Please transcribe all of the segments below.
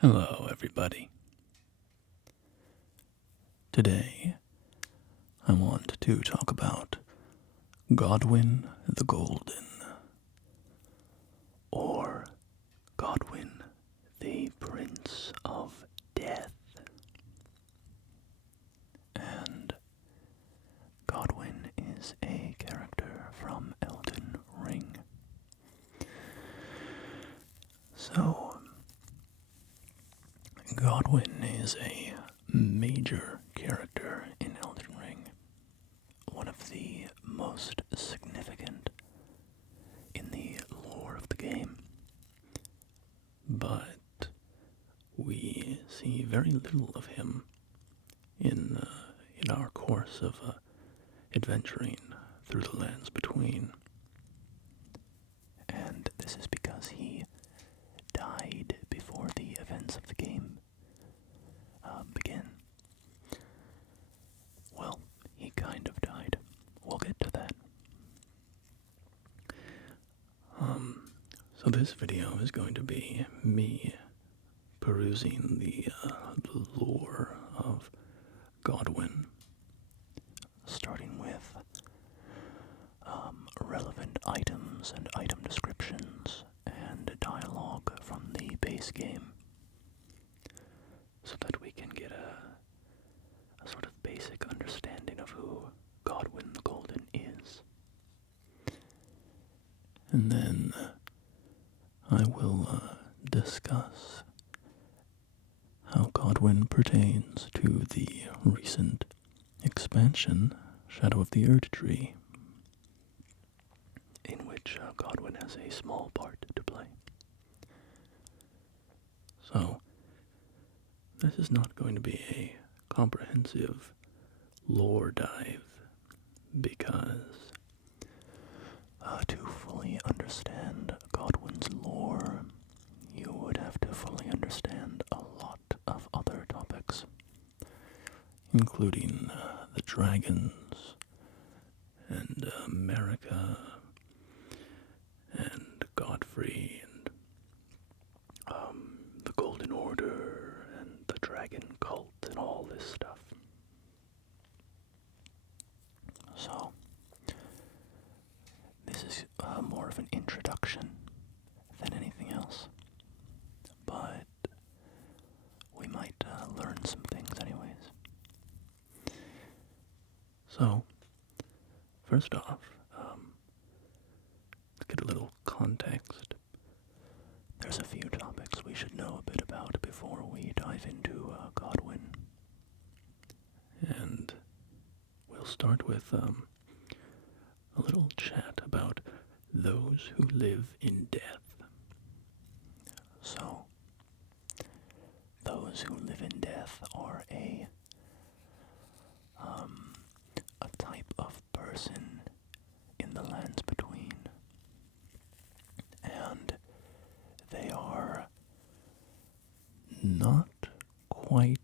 Hello, everybody. Today, I want to talk about Godwyn the Golden, or Godwyn, the Prince of Death. And Godwyn is a character from Elden Ring. So, Godwyn is a major character in Elden Ring, one of the most significant in the lore of the game, but we see very little of him in our course of adventuring through the lands between, and this is because he died before the events of the game begin. Well, he kind of died. We'll get to that. So this video is going to be me perusing the lore of Godwyn, starting with relevant items and item descriptions and dialogue from the base game, so that we can get a sort of basic understanding of who Godwyn the Golden is. And then I will discuss how Godwyn pertains to the recent expansion, Shadow of the Erdtree, in which Godwyn has a small part to play. So, this is not going to be a comprehensive lore dive, because to fully understand Godwyn's lore, you would have to fully understand a lot of other topics, including the dragons, and America, and Godfrey, and the Golden Order, and the Dragon Cult, and all this stuff. So, this is more of an introduction than anything else, but we might learn some things anyways. So, first off, let's get a little context. There's a few topics we should know a bit about before we dive into Godwyn. And we'll start with a little chat about those who live in death. So, those who live in death are a type of person in the lands between, and they are not quite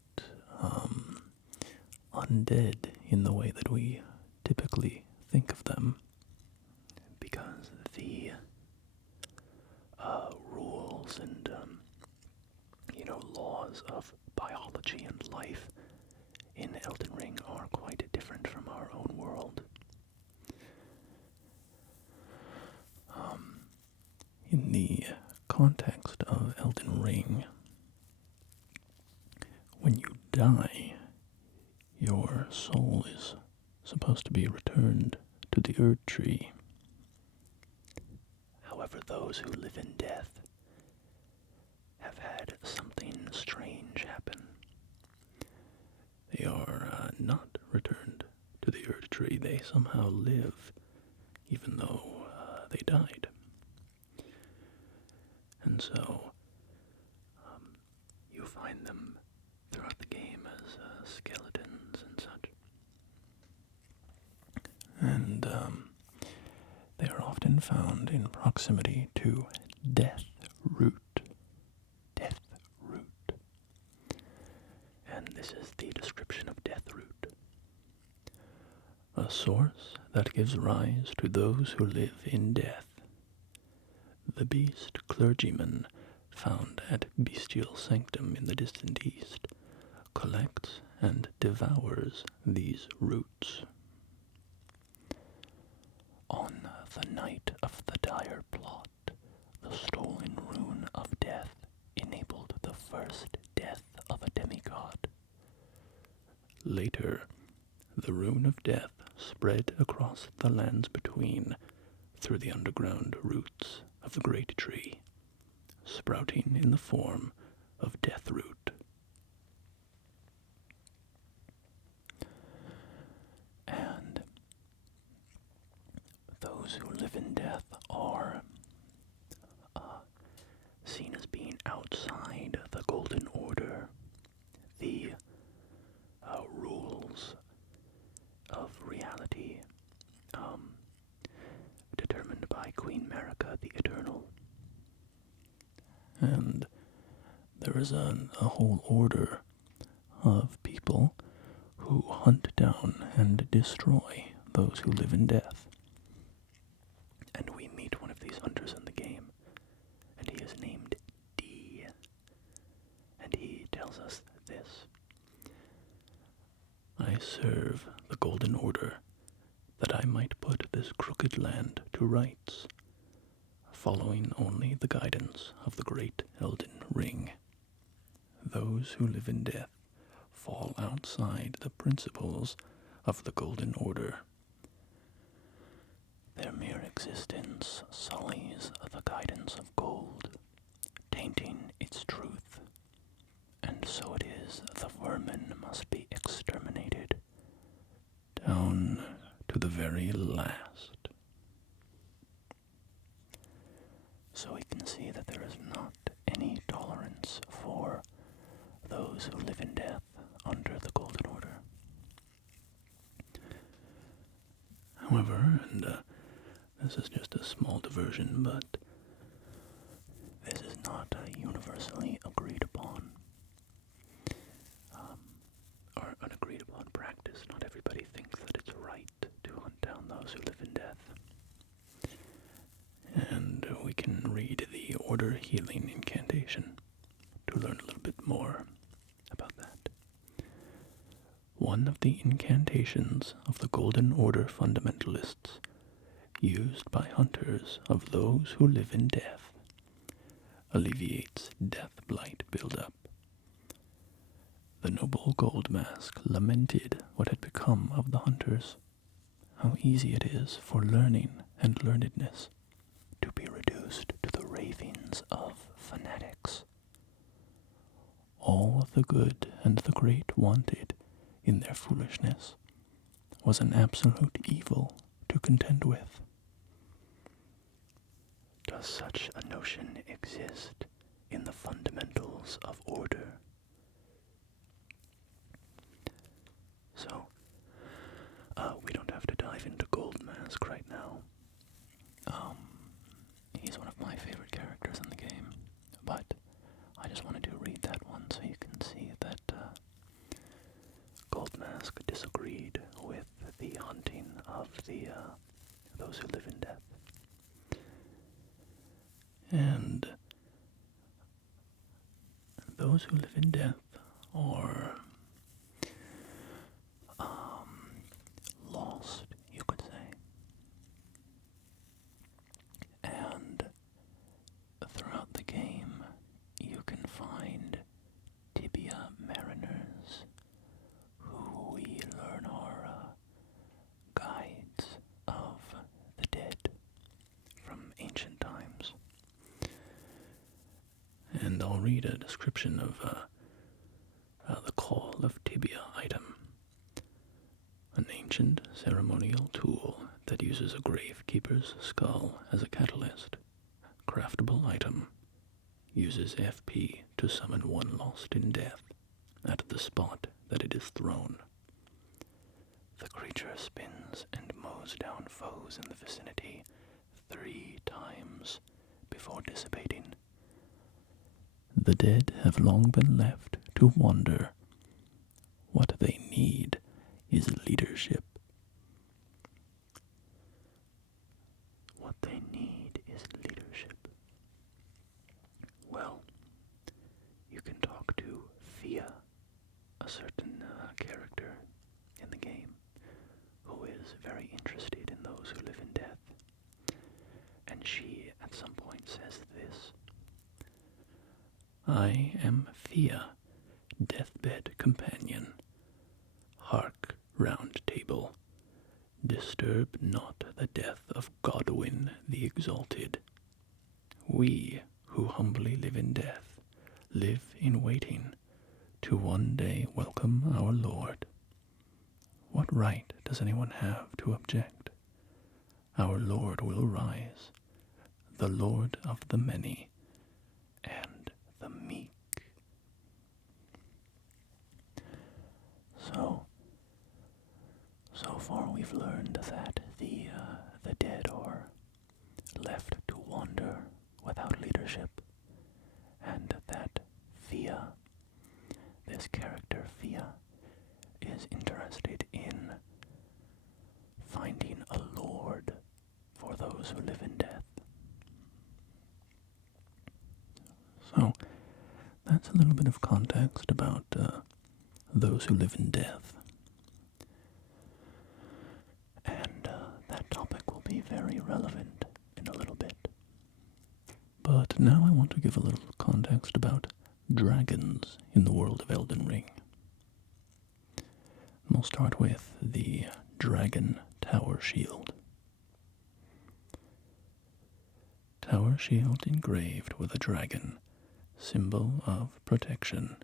undead in the way that we typically think of them, because the rules and laws of biology and life in Elden Ring are quite different from our own world. In the context of Elden Ring, when you die, your soul is supposed to be returned to the Erdtree. However, those who live in death have had something strange happen. They are not returned to the Erdtree. They somehow live, even though they died. And so, you find them throughout the game as skeletons and such. And they are often found in proximity to Death Root. Death Root. And this is the description of Death Root. A source that gives rise to those who live in death. The beast clergyman found at bestial sanctum in the distant east, collects and devours these roots. On the night of the dire plot, the stolen rune of death enabled the first death of a demigod. Later, the rune of death spread across the lands between through the underground roots of the great tree, sprouting in the form of death root. And those who live in death are seen as being outside the Golden Order, the rules of reality determined by Queen Marika the Eternal. And there is a whole order of people who hunt down and destroy those who live in death. And we meet one of these hunters in the game, and he is named D. And he tells us this: I serve the Golden Order that I might put this crooked land to rights, following only the guidance of the great Elden Ring. Those who live in death fall outside the principles of the Golden Order. Their mere existence sullies the guidance of gold, tainting its truth, and so it is the vermin must be exterminated, down to the very last. So we can see that there is not any tolerance for those who live in death under the Golden Order. However, and this is just a small diversion, but this is not universally agreed upon, or an agreed upon practice. Not everybody thinks that it's right to hunt down those who live in death. And we can read the Order Healing Incantation to learn a little bit more about that. One of the incantations of the Golden Order fundamentalists, used by hunters of those who live in death, alleviates death blight buildup. The noble Gold Mask lamented what had become of the hunters, how easy it is for learning and learnedness to be reduced to the ravings of fanatics. All the good and the great wanted in their foolishness was an absolute evil to contend with. Does such a notion exist in the fundamentals of order? So, we don't have to dive into Gold Mask right now. He's one of my favorite characters in the game, but I just wanted to read that one so you can see that Gold Mask disagreed with the hunting of those who live in death. And those who live in death are lost, you could say. And throughout the game, you can find Tibia mariners who we learn are guides of the dead from ancient times. And I'll read a description of the Call of Tibia item. An ancient ceremonial tool that uses a gravekeeper's skull as a catalyst. Craftable item. Uses FP to summon one lost in death at the spot that it is thrown. The creature spins and mows down foes in the vicinity 3 times before dissipating. The dead have long been left to wonder. What they need is leadership. What they need is leadership. Well, a certain character in the game who is very interested in those who live in death. And she, at some point, says this: I am Fia, deathbed companion. Hark, round table, disturb not the death of Godwyn the Exalted. We, who humbly live in death, live in waiting to one day welcome our Lord. What right does anyone have to object? Our Lord will rise, the Lord of the many and the meek. So far we've learned that the dead are left to wander without leadership, and that Fia, this character Fia, is interested in finding a lord for those who live in death. So, that's a little bit of context about those who live in death. And that topic will be very relevant in a little bit. But now I want to give a little context about dragons in the world of Elden Ring. We'll start with the Dragon Tower Shield. Tower shield engraved with a dragon, symbol of protection.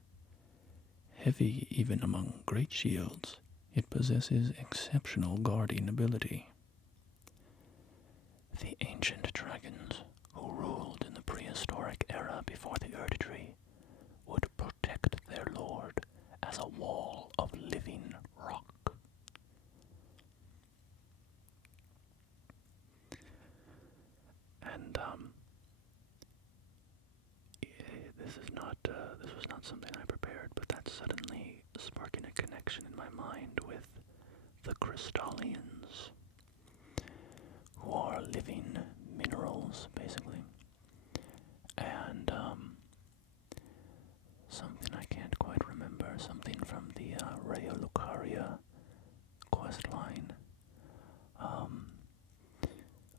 Heavy even among great shields, it possesses exceptional guarding ability. The ancient dragons who ruled in the prehistoric era before the Erdtree would protect their lord as a wall of living rock. And this was not something I prepared, but that's suddenly sparking a connection in my mind with the Crystallians, who are living minerals, basically. And something I can't quite remember, something from the Raya Lucaria questline.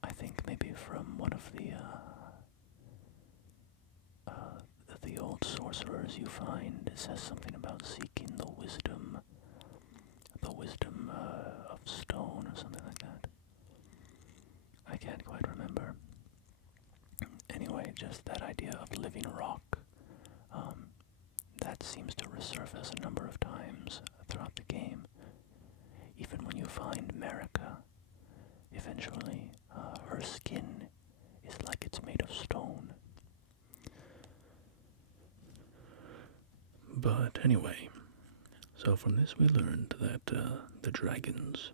I think maybe from one of the old sorcerers you find. It says something about seeking the wisdom of stone or something like that. I can't quite remember. Anyway, just that idea of living rock, that seems to resurface a number of times throughout the game. Even when you find Marika, eventually, her skin is like it's made of stone. But anyway, so from this we learned that the dragons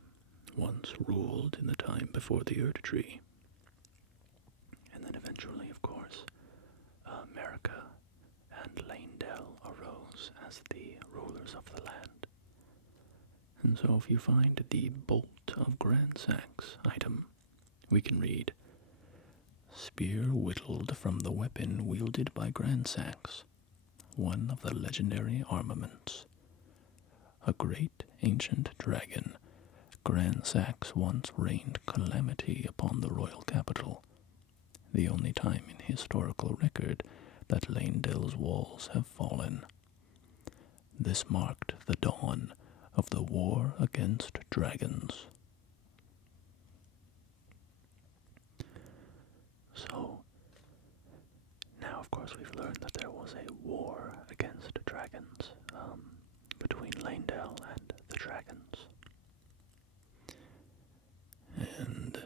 once ruled in the time before the Erdtree. And then eventually, of course, Marika and Leyndell arose as the rulers of the land. And so if you find the Bolt of Grandsax item, we can read, Spear whittled from the weapon wielded by Grandsax, one of the legendary armaments. A great ancient dragon, Grandsax once rained calamity upon the royal capital, the only time in historical record that Leyndell's walls have fallen. This marked the dawn of the war against dragons. So, now of course we've learned that there was a war against dragons between Leyndell and the dragons. And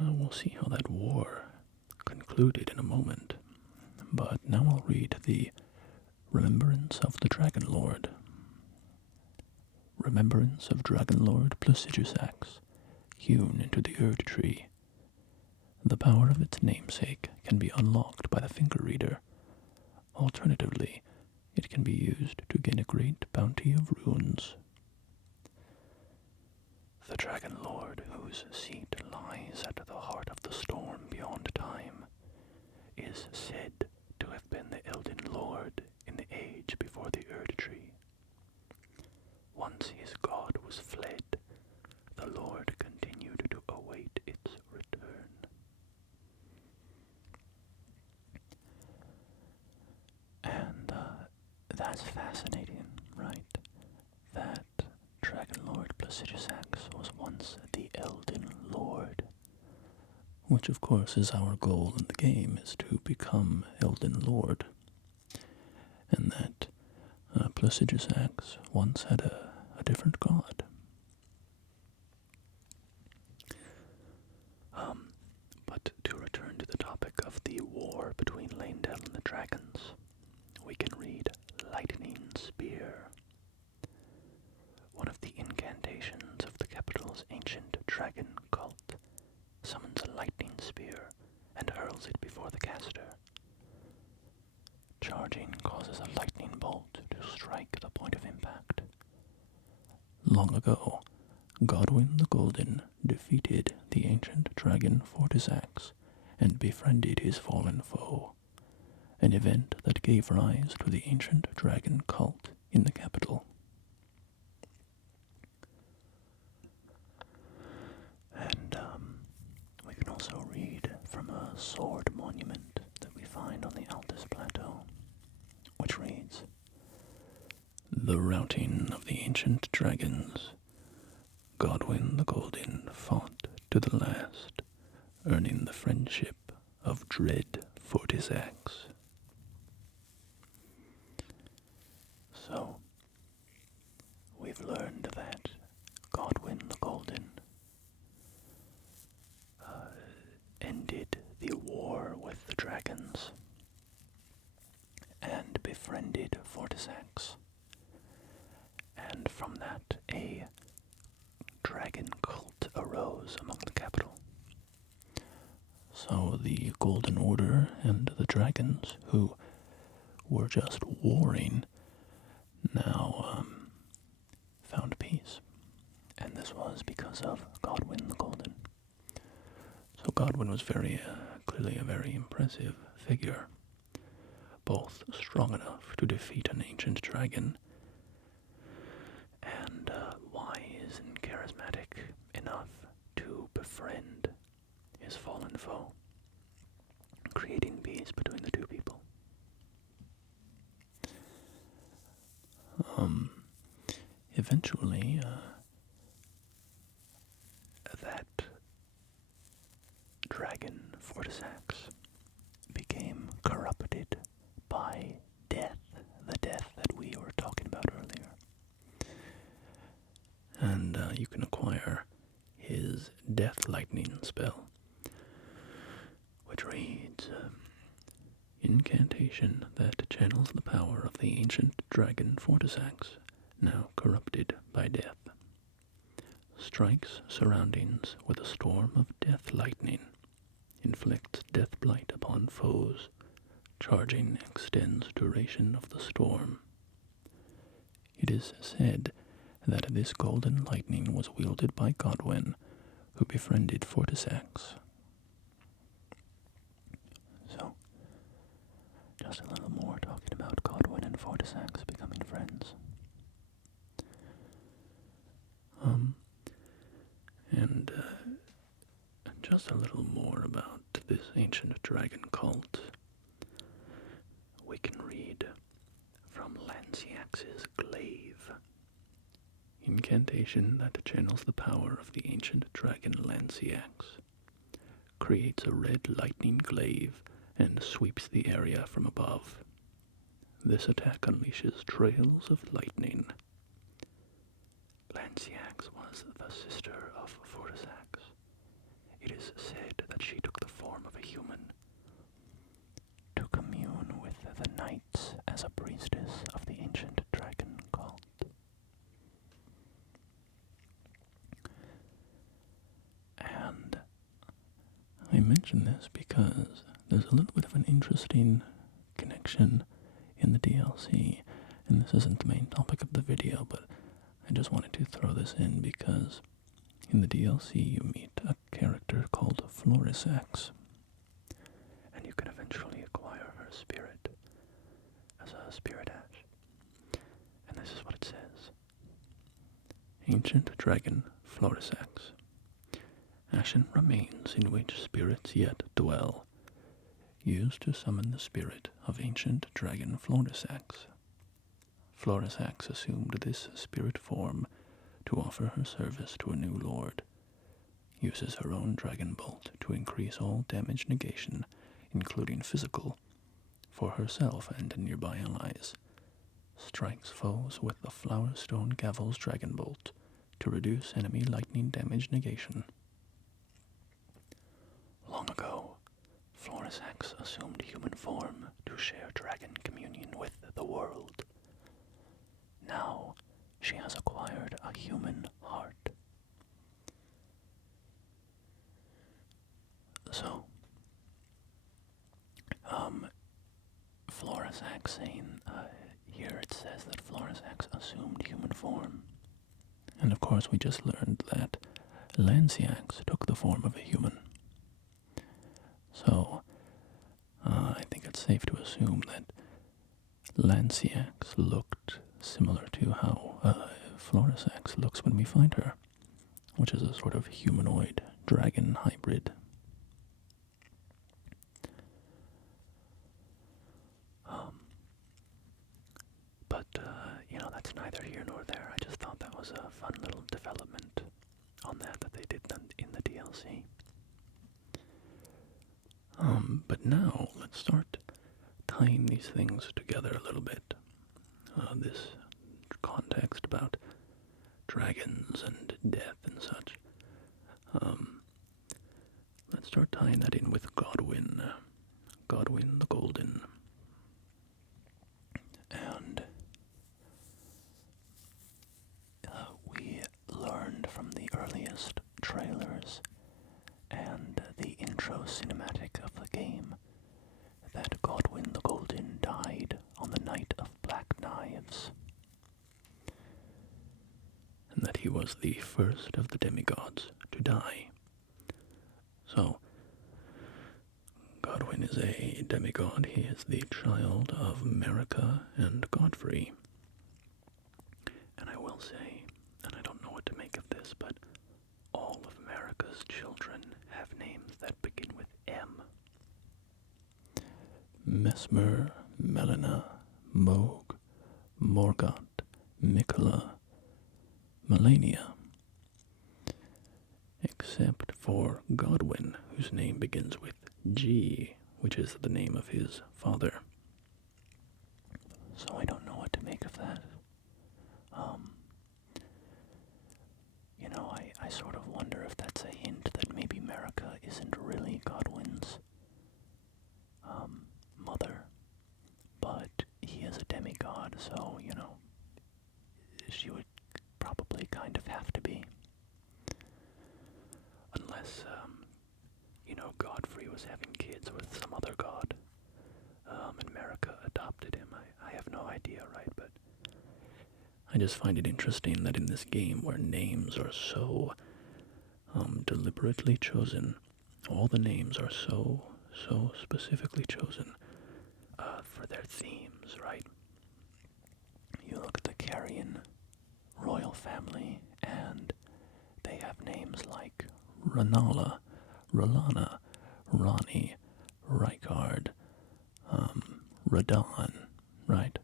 we'll see how that war concluded in a moment. But now I'll read the Remembrance of the Dragon Lord. Remembrance of Dragon Lord Placidusax, hewn into the Erdtree. The power of its namesake can be unlocked by the finger reader. Alternatively, it can be used to gain a great bounty of runes. The Dragon Lord, whose seat lies at the heart of the storm beyond time, is said to have been the Elden Lord in the age before the Erdtree. That's fascinating, right? That Dragon Lord Placidusax was once the Elden Lord. Which, of course, is our goal in the game, is to become Elden Lord. And that Placidusax once had a different god. But to return to the topic of the war between Leyndell and the dragons, we can read Lightning Spear. One of the incantations of the capital's ancient dragon cult summons a lightning spear and hurls it before the caster. Charging causes a lightning bolt to strike the point of impact. Long ago, Godwyn the Golden defeated the ancient dragon Fortisax and befriended his fallen foe, an event that gave rise to the ancient dragon cult in the capital. And we can also read from a sword monument that we find on the Altus Plateau, which reads, "The routing of the ancient dragons, Godwyn the Golden fought to the last, earning the friendship of dread Fortisax." So, we've learned that Godwyn the Golden ended the war with the dragons and befriended Fortisax. And from that, a dragon cult arose among the capital. So the Golden Order and the dragons, who were just warring, now found peace. And this was because of Godwyn the Golden. So Godwyn was clearly a very impressive figure, both strong enough to defeat an ancient dragon and wise and charismatic enough to befriend his fallen foe, creating peace between the two people. Eventually, that dragon Fortisax became corrupted by death, the death that we were talking about earlier. And you can acquire his Death Lightning spell, which reads, "Incantation that channels the power of the ancient dragon Fortisax, now corrupted by death. Strikes surroundings with a storm of death lightning. Inflicts death blight upon foes. Charging extends duration of the storm." It is said that this golden lightning was wielded by Godwyn, who befriended Fortisax. So, just a little more talking about Godwyn and Fortisax becoming friends. And just a little more about this ancient dragon cult. We can read from Lanciax's Glaive. Incantation that channels the power of the ancient dragon Lanciax. Creates a red lightning glaive and sweeps the area from above. This attack unleashes trails of lightning. Lanciax was the sister of Fortisax. It is said that she took the form of a human to commune with the knights as a priestess of the ancient dragon cult. And I mention this because there's a little bit of an interesting connection in the DLC, and this isn't the main topic of the video, but I just wanted to throw this in because in the DLC you meet a character called Florisax, and you can eventually acquire her spirit as a spirit ash. And this is what it says. Ancient dragon Florisax. Ashen remains in which spirits yet dwell. Used to summon the spirit of ancient dragon Florisax. Florisax assumed this spirit form to offer her service to a new lord. Uses her own dragon bolt to increase all damage negation, including physical, for herself and nearby allies. Strikes foes with the Flowerstone Gavel's dragon bolt to reduce enemy lightning damage negation. Long ago, Florisax assumed human form to share dragon communion with the world. Now, she has acquired a human heart. So, Florisax saying, here it says that Florisax assumed human form. And of course we just learned that Lanciax took the form of a human. So, I think it's safe to assume that Lanciax looked similar to how Florisax looks when we find her, which is a sort of humanoid dragon hybrid. But, that's neither here nor there. I just thought that was a fun little development on that they did in the DLC. But now, let's start tying these things together a little bit. This context about dragons and death and such. Let's start tying that in with Godwyn the Golden. And we learned from the earliest trailers and the intro cinematic of the game that Godwyn the Golden died on the Night of Black Knives, and that he was the first of the demigods to die. So, Godwyn is a demigod. He is the child of Marika and Godfrey. And I will say, and I don't know what to make of this, but all of Marika's children have names that begin with M. Mesmer, Melina, Moog, Morgott, Mikola, Melania. Except for Godwyn, whose name begins with G, which is the name of his father. So I don't know what to make of that. I sort of wonder if that's a hint that maybe Marika isn't really Godwyn's mother, but he is a demigod, so, she would probably kind of have to be. Unless, Godfrey was having kids with some other god, and Marika adopted him. I have no idea, right? But I just find it interesting that in this game where names are so deliberately chosen, all the names are so specifically chosen for their themes, right? You look at the Carrion royal family, and they have names like Ranala, Rolana, Ronnie, Rykard, Radon, right?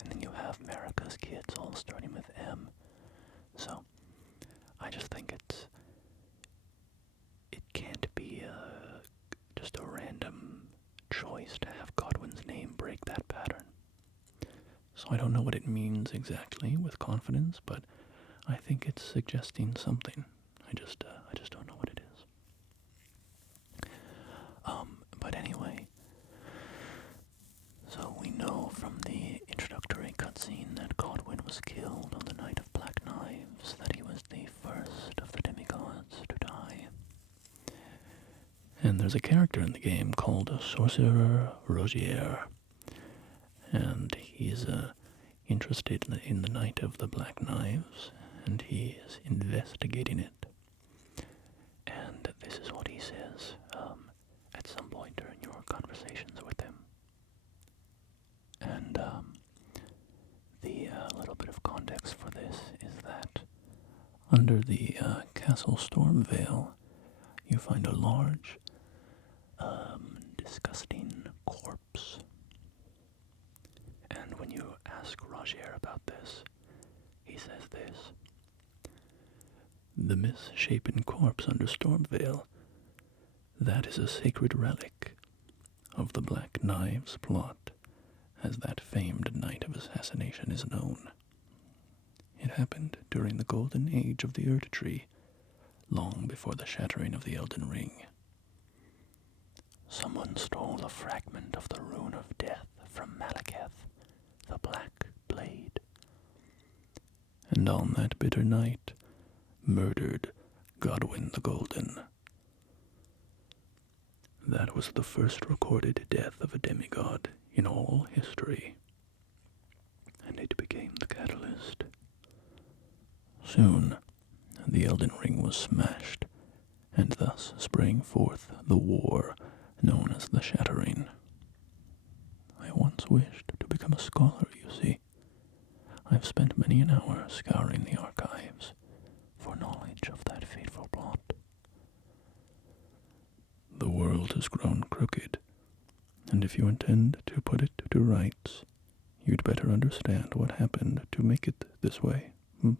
And then you have Marika's kids all starting with M. So, I just think it can't be just a random choice to have Godwyn's name break that pattern. So I don't know what it means exactly with confidence, but I think it's suggesting something. I just don't know what it is. But anyway, so we know from the introductory cutscene that Godwyn was killed on the Night of Black Knives, that he was the first of the demigods to die. And there's a character in the game called Sorcerer Rogier, and he's interested in the Night of the Black Knives, and he is investigating it. And this is what he says at some point during your conversations with him. And the little bit of context for this is that under the Castle Stormvale, you find a large, disgusting corpse. And when you ask Roger about this. He says this: "The misshapen corpse under Stormvale, that is a sacred relic of the Black Knives plot, as that famed night of assassination is known. It happened during the golden age of the Erdtree, long before the shattering of the Elden Ring. Someone stole a fragment of the Rune of Death from Malekith, the Black Blade, and on that bitter night murdered Godwyn the Golden. That was the first recorded death of a demigod in all history, and it became the catalyst. Soon, the Elden Ring was smashed, and thus sprang forth the war known as the Shattering. I once wished to become a scholar, you see. I've spent many an hour scouring the archives for knowledge of that fateful plot. The world has grown crooked, and if you intend to put it to rights, you'd better understand what happened to make it this way. And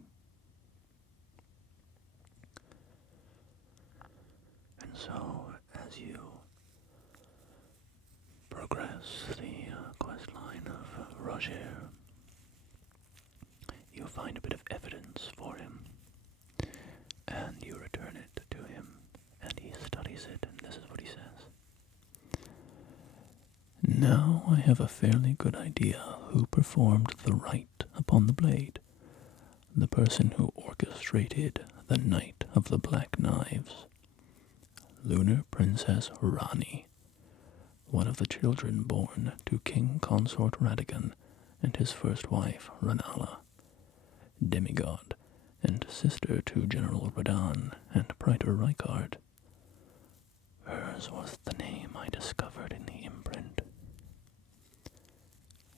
so, as you progress the quest line of Roger, you find a bit of evidence for him, and you return it to him, and he studies it, and this is what he says. Now I have a fairly good idea who performed the rite upon the blade, the person who orchestrated the Night of the Black Knives. Lunar Princess Ranni, one of the children born to King Consort Radagon and his first wife, Rennala, demigod, and sister to General Radahn and Praetor Rykard. Hers was the name I discovered in the imprint.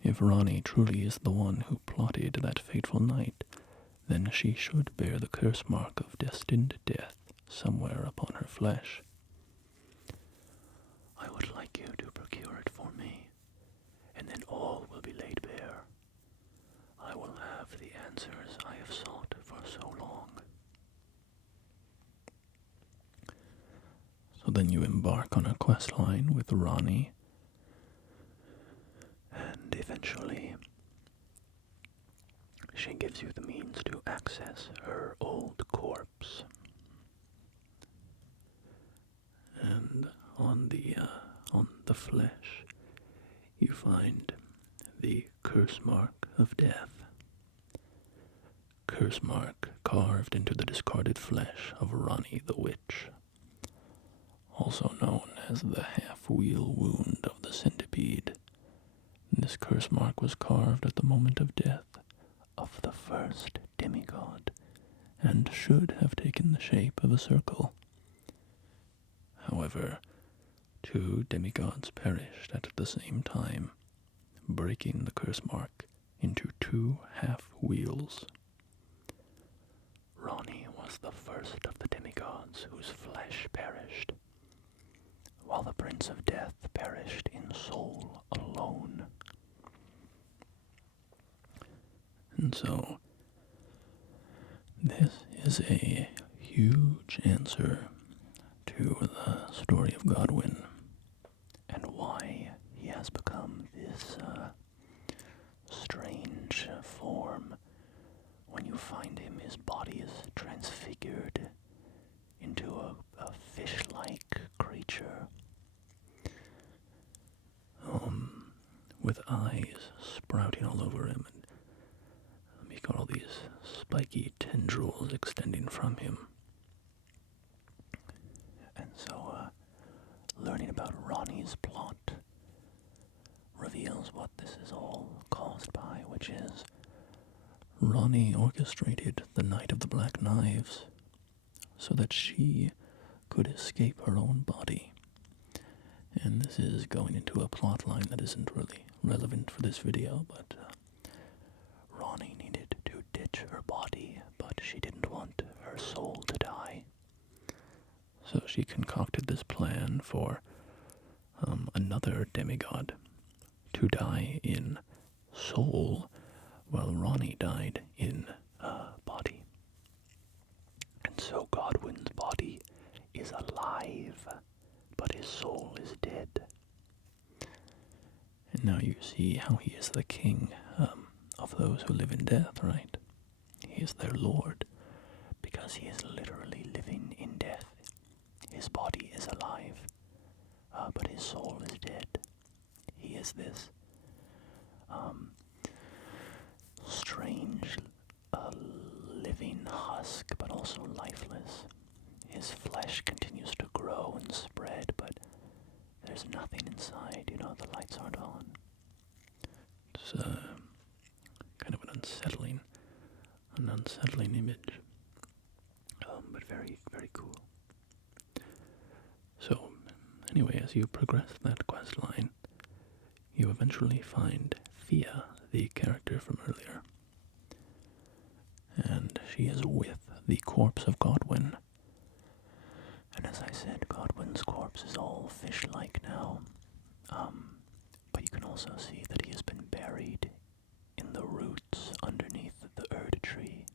If Ranni truly is the one who plotted that fateful night, then she should bear the curse mark of destined death somewhere upon her flesh. I would like you to procure it for me, and then all will be laid bare. I will have the answers I have sought for so long. So then you embark on a quest line with Ranni, and eventually she gives you the means to access her old corpse. And on the flesh, you find the curse mark of death. Curse mark carved into the discarded flesh of Ranni the Witch, also known as the half-wheel wound of the centipede. This curse mark was carved at the moment of death of the first demigod, and should have taken the shape of a circle. However, 2 demigods perished at the same time, breaking the curse mark into 2 half-wheels. Ranni was the first of the demigods whose flesh perished, while the Prince of Death perished in soul alone. And so, this is a huge answer to the story of Godwyn, and why he has become this strange form. When you find him, his body is transfigured into a fish-like creature, with eyes sprouting all over him, and he's got all these spiky tendrils extending from him. And so, learning about Ranni's plot reveals what this is all caused by, which is Ranni orchestrated the Night of the Black Knives so that she could escape her own body. And this is going into a plot line that isn't really relevant for this video, but Ranni needed to ditch her body, but she didn't want her soul to die. So she concocted this plan for another demigod to die in soul, Well, Ronnie died in a body. And so Godwyn's body is alive, but his soul is dead. And now you see how he is the king of those who live in death, right? He is their lord, because he is literally living in death. His body is alive, but his soul is dead. He is this strange, living husk, but also lifeless. His flesh continues to grow and spread, but there's nothing inside. You know, the lights aren't on. It's kind of an unsettling image, but very, very cool. So, anyway, as you progress that quest line, you eventually find Fia, the character from earlier, and she is with the corpse of Godwyn. And as I said, Godwyn's corpse is all fish-like now, but you can also see that he has been buried in the roots underneath the Erdtree,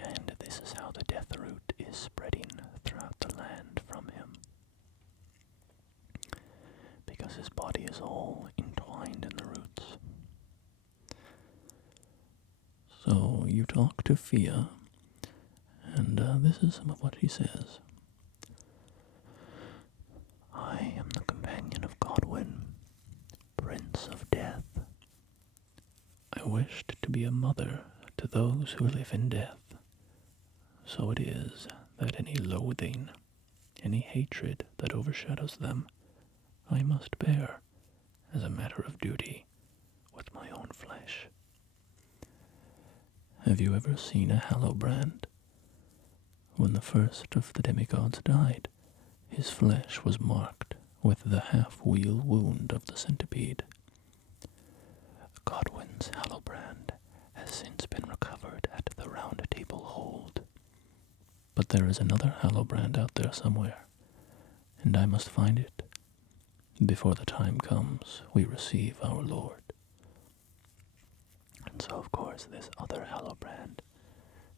and this is how the death root is spreading throughout the land from him, because his body is all entwined in the roots. So you talk to Fia, and this is some of what she says. I am the companion of Godwyn, Prince of Death. I wished to be a mother to those who live in death. So it is that any loathing, any hatred that overshadows them, I must bear as a matter of duty with my own flesh. Have you ever seen a Hallowbrand? When the first of the demigods died, his flesh was marked with the half-wheel wound of the centipede. Godwyn's Hallowbrand has since been recovered at the Round Table Hold. But there is another Hallowbrand out there somewhere, and I must find it before the time comes we receive our Lord. And so, of course, this other Hallowbrand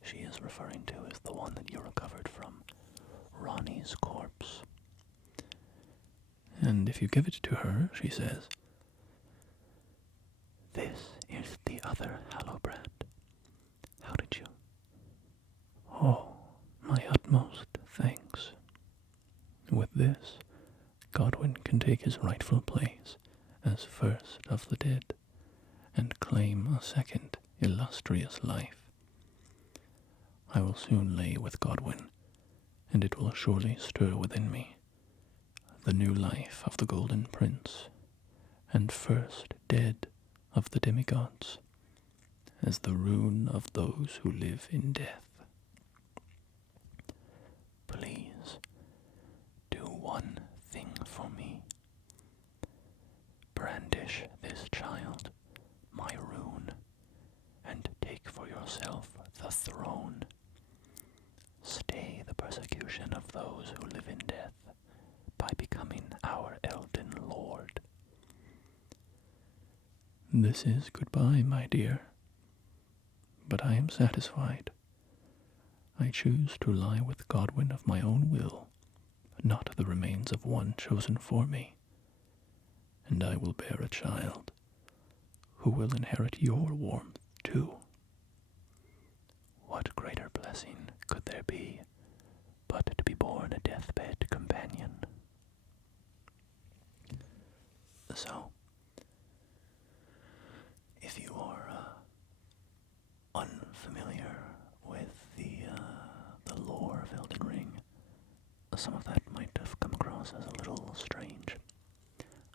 she is referring to is the one that you recovered from Ronnie's corpse. And if you give it to her, she says, this is the other Hallowbrand. How did you? Oh, my utmost thanks. With this, Godwyn can take his rightful place as first of the dead and claim a second illustrious life. I will soon lay with Godwyn, and it will surely stir within me the new life of the Golden Prince, and first dead of the demigods, as the rune of those who live in death. Please, do one thing for me. Brandish this child, my rune, and take for yourself the throne. Stay the persecution of those who live in death by becoming our Elden Lord. This is goodbye, my dear, but I am satisfied. I choose to lie with Godwyn of my own will, not the remains of one chosen for me, and I will bear a child who will inherit your warmth too. What greater blessing could there be but to be born a deathbed companion? So, if you are unfamiliar with the lore of Elden Ring, some of that might have come across as a little strange,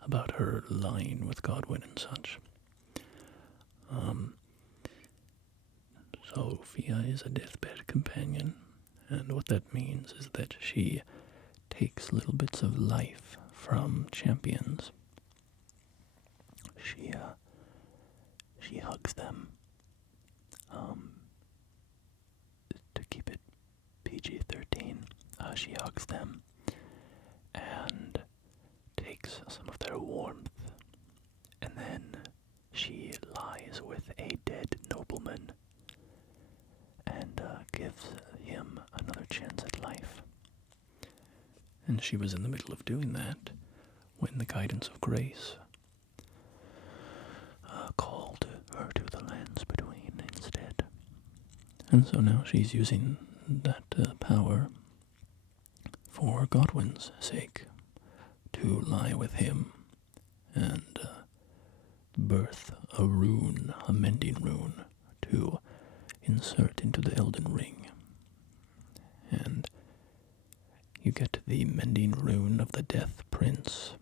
about her lying with Godwyn and such. So Fia is a deathbed companion, and what that means is that she takes little bits of life from champions. She hugs them, to keep it PG-13. She hugs them and takes some of their warmth, and then she lies lies with a dead nobleman and gives him another chance at life. And she was in the middle of doing that when the guidance of grace called her to the lands between instead. And so now she's using that power for Godwyn's sake, to lie with him and birth a rune, a mending rune, to insert into the Elden Ring. And you get the mending rune of the Death Prince.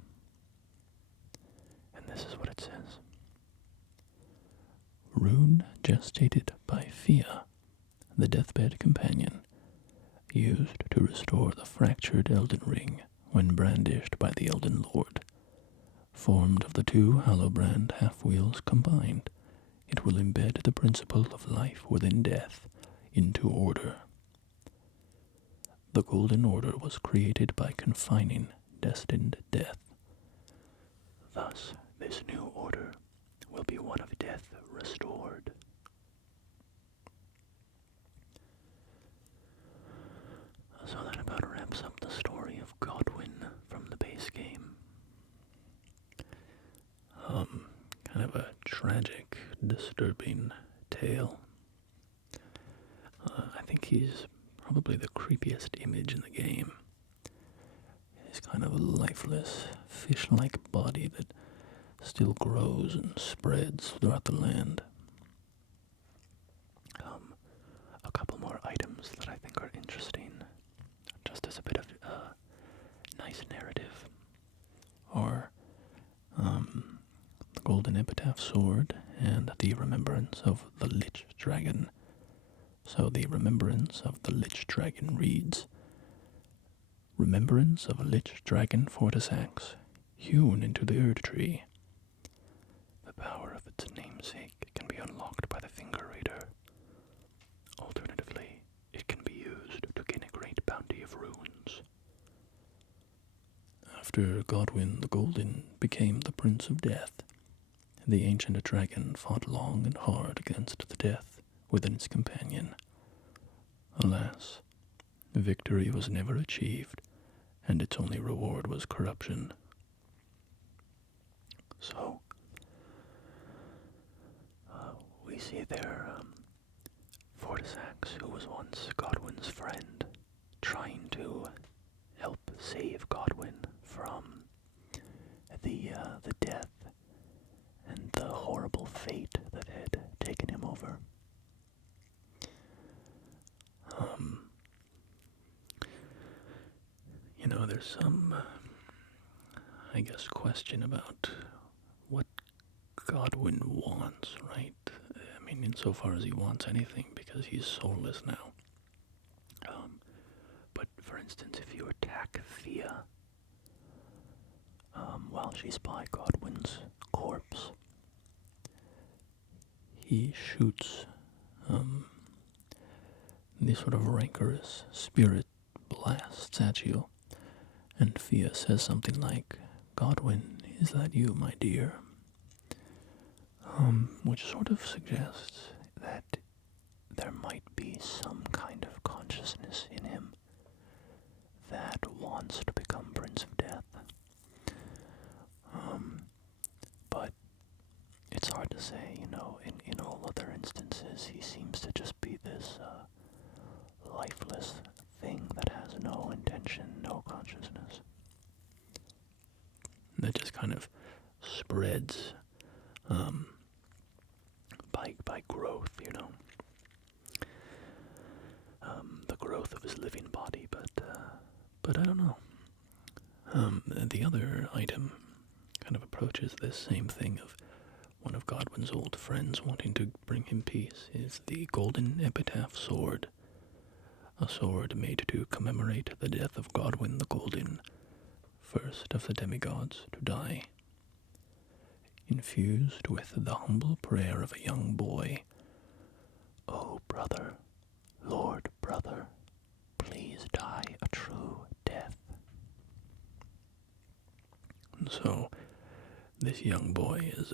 And this is what it says. Rune gestated by Fia, the deathbed companion, used to restore the fractured Elden Ring when brandished by the Elden Lord. Formed of the two Hallowbrand half-wheels combined, it will embed the principle of life within death into order. The Golden Order was created by confining destined death. Thus, this new order will be one of death restored. So that about wraps up the story of Godwyn from the base game. Kind of a tragic, disturbing tale. I think he's probably the creepiest image in the game. He's kind of a lifeless, fish-like body that still grows and spreads throughout the land. A couple more items that I think are interesting, just as a bit of nice narrative, are the Golden Epitaph Sword and the Remembrance of the Lich Dragon. So the Remembrance of the Lich Dragon reads, Remembrance of a Lich Dragon Fortisax, hewn into the Erdtree. The power of its namesake can be unlocked by the Finger Reader. Alternatively, it can be used to gain a great bounty of runes. After Godwyn the Golden became the Prince of Death, the ancient dragon fought long and hard against the death within its companion. Alas, victory was never achieved, and its only reward was corruption. So, we see there Fortisax, who was once Godwyn's friend, trying to help save Godwyn from the death and the horrible fate that had taken him over. There's some, I guess, question about what Godwyn wants, right? I mean, insofar as he wants anything, because he's soulless now. But, for instance, if you attack Fia while she's by Godwyn's corpse, he shoots these sort of rancorous spirit blasts at you, and Fia says something like, Godwyn, is that you, my dear? Which sort of suggests that there might be some kind of consciousness in him that wants to become Prince of Death. But it's hard to say, in all other instances, he seems to just be this lifeless thing that has no intention, no consciousness. That just kind of spreads by growth, the growth of his living body, but I don't know. The other item kind of approaches this same thing of one of Godwyn's old friends wanting to bring him peace, is the Golden Epitaph Sword, a sword made to commemorate the death of Godwyn the Golden, first of the demigods to die. Infused with the humble prayer of a young boy, "O brother, Lord brother, please die a true death." And so, this young boy is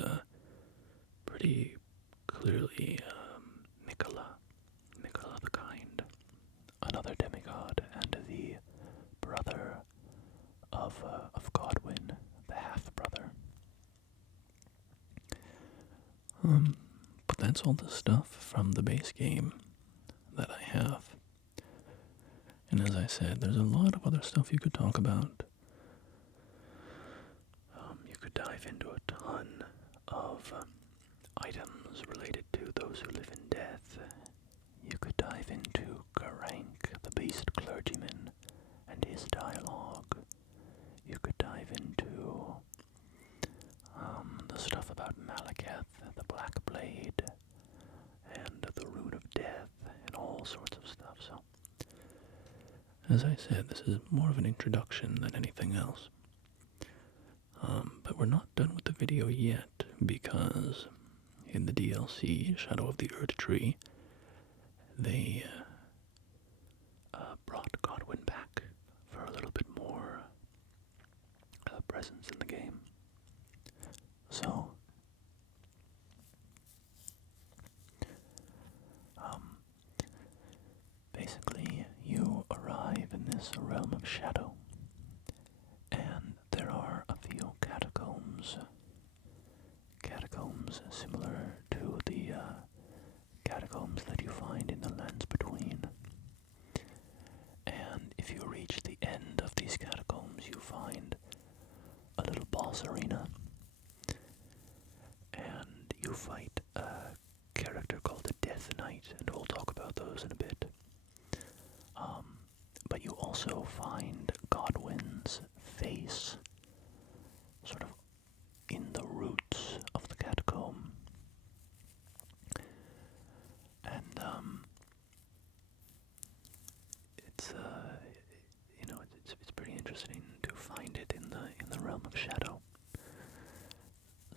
pretty clearly Mikola the Kind, another demigod and the brother of Godwyn, the half-brother. But that's all the stuff from the base game that I have. And as I said, there's a lot of other stuff you could talk about. You could dive into a ton of items related to those who live in death. You could dive into Garank, the beast clergyman, and his dialogue. You could dive into the stuff about Malekith, the Black Blade, and the Rune of Death, and all sorts of stuff. So, as I said, this is more of an introduction than anything else. But we're not done with the video yet, because in the DLC, Shadow of the Erdtree, they brought Godwyn back for a little bit more presence in the game. So, basically, you arrive in this realm of shadow, and there are a few catacombs. Catacombs similar to the catacombs that you find in the Lands Between. And if you reach the end of these catacombs, you find a little boss arena, and you fight a character called the Death Knight, and we'll talk about those in a bit. But you also find Godwyn's face sort of in the roots of the catacomb. And it's pretty interesting to find it in the realm of shadow.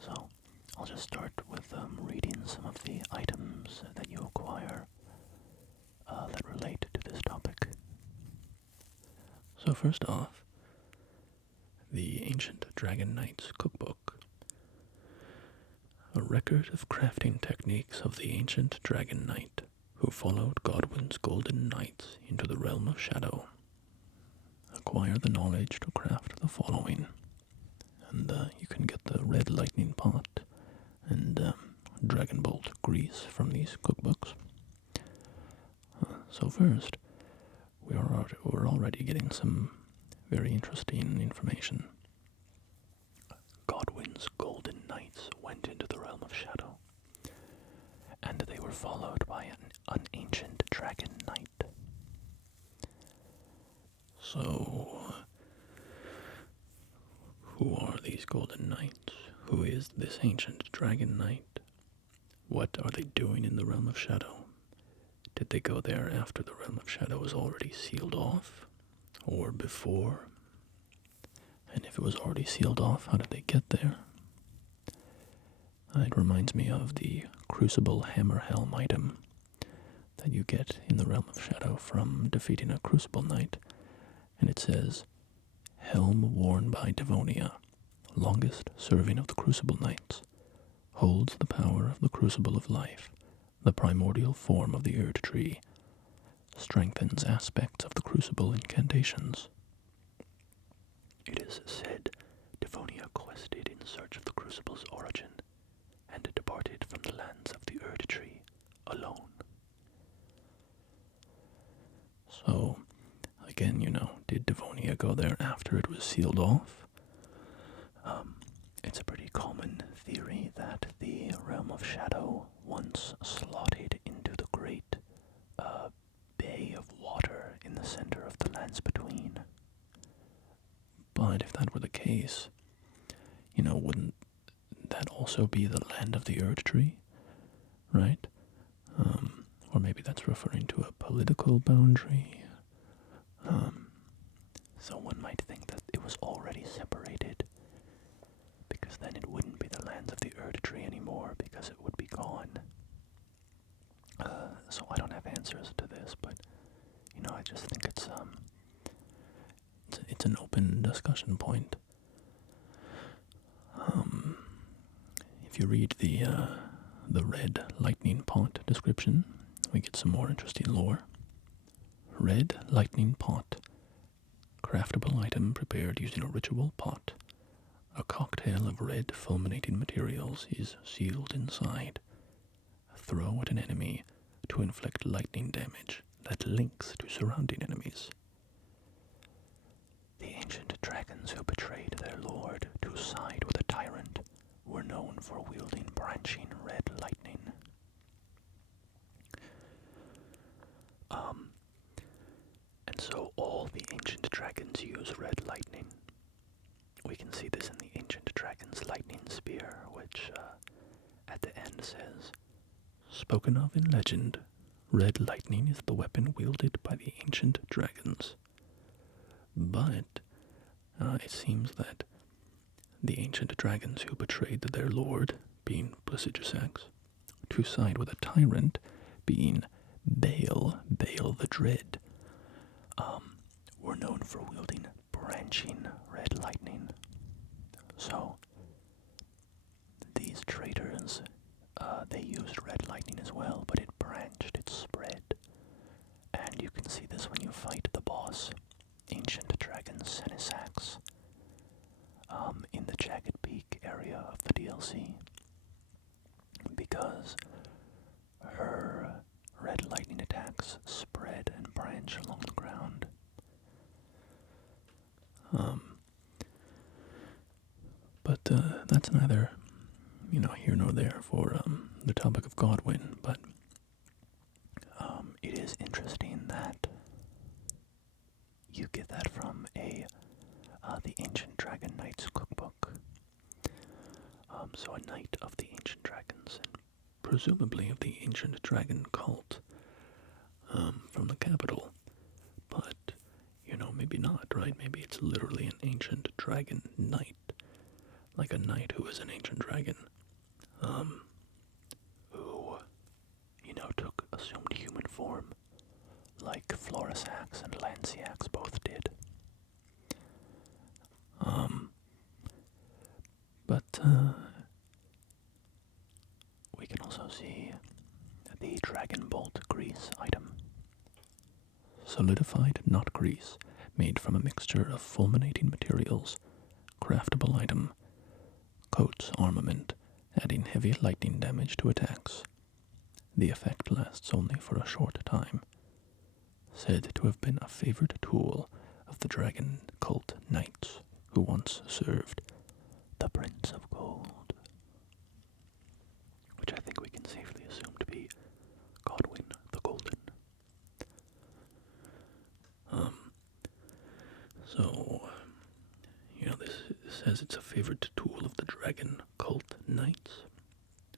So I'll just start with reading some of the items that you acquire that relate to this topic. So first off, the Ancient Dragon Knight's Cookbook. A record of crafting techniques of the Ancient Dragon Knight, who followed Godwyn's Golden Knights into the realm of shadow. Acquire the knowledge to craft the following. And you can get the red lightning pot and dragon bolt grease from these cookbooks. So first, we're already getting some very interesting information. Godwyn's Golden Knights went into the realm of shadow, and they were followed by an ancient dragon knight. So, who are these Golden Knights? Who is this ancient dragon knight? What are they doing in the realm of shadow? Did they go there after the realm of shadow was already sealed off? Or before? And if it was already sealed off, how did they get there? It reminds me of the Crucible Hammerhelm item that you get in the Realm of Shadow from defeating a Crucible Knight. And it says, Helm worn by Devonia, longest serving of the Crucible Knights, holds the power of the Crucible of Life, the primordial form of the Erdtree, strengthens aspects of the Crucible incantations. It is said Devonia quested in search of the Crucible's origin, and departed from the lands of the Erdtree alone. So, again, did Devonia go there after it was sealed off? It's a pretty common theory that the Realm of Shadow once slotted into the great bay of water in the center of the Lands Between. But if that were the case, wouldn't that also be the land of the Erdtree, right? Or maybe that's referring to a political boundary. So one might think that it was already separated, because then it wouldn't be the lands of the Erdtree anymore, because it would be gone. So I don't have answers to this, but I just think it's an open discussion point. If you read the the red lightning pot description, we get some more interesting lore. Red lightning pot. Craftable item prepared using a ritual pot. A cocktail of red fulminating materials is sealed inside. Throw at an enemy to inflict lightning damage that links to surrounding enemies. The ancient dragons who betrayed their lord to side with a tyrant were known for wielding branching red lightning. And so all the ancient dragons use red lightning. We can see this in the ancient dragon's lightning spear, which at the end says, "Spoken of in legend, red lightning is the weapon wielded by the ancient dragons." But it seems that the ancient dragons who betrayed their lord, being Blasigisax, to side with a tyrant, being Baal the Dread, were known for wielding branching red lightning. So these traitors, they used red lightning as well, but it branched, it spread. And you can see this when you fight the boss, ancient dragon Senisax, in the Jagged Peak area of the DLC, because her red lightning attacks spread and branch along the ground. But that's neither, here nor there for the topic of Godwyn, but it is interesting that you get that from the Ancient Dragon Knights cookbook. So a knight of the Ancient Dragons, and presumably of the Ancient Dragon cult from the capital. But, maybe not, right? Maybe it's literally an Ancient Dragon Knight. Like a knight who is an Ancient Dragon. Who, took assumed human form, like Florisax and Lanciax both did. But we can also see the Dragon Bolt grease item. Solidified knot grease, made from a mixture of fulminating materials. Craftable item. Coats armament, adding heavy lightning damage to attacks. The effect lasts only for a short time. Said to have been a favorite tool of the dragon cult knights who once served the Prince of Gold, which I think we can safely assume to be Godwyn the Golden. So, this says it's a favorite tool of the dragon cult knights,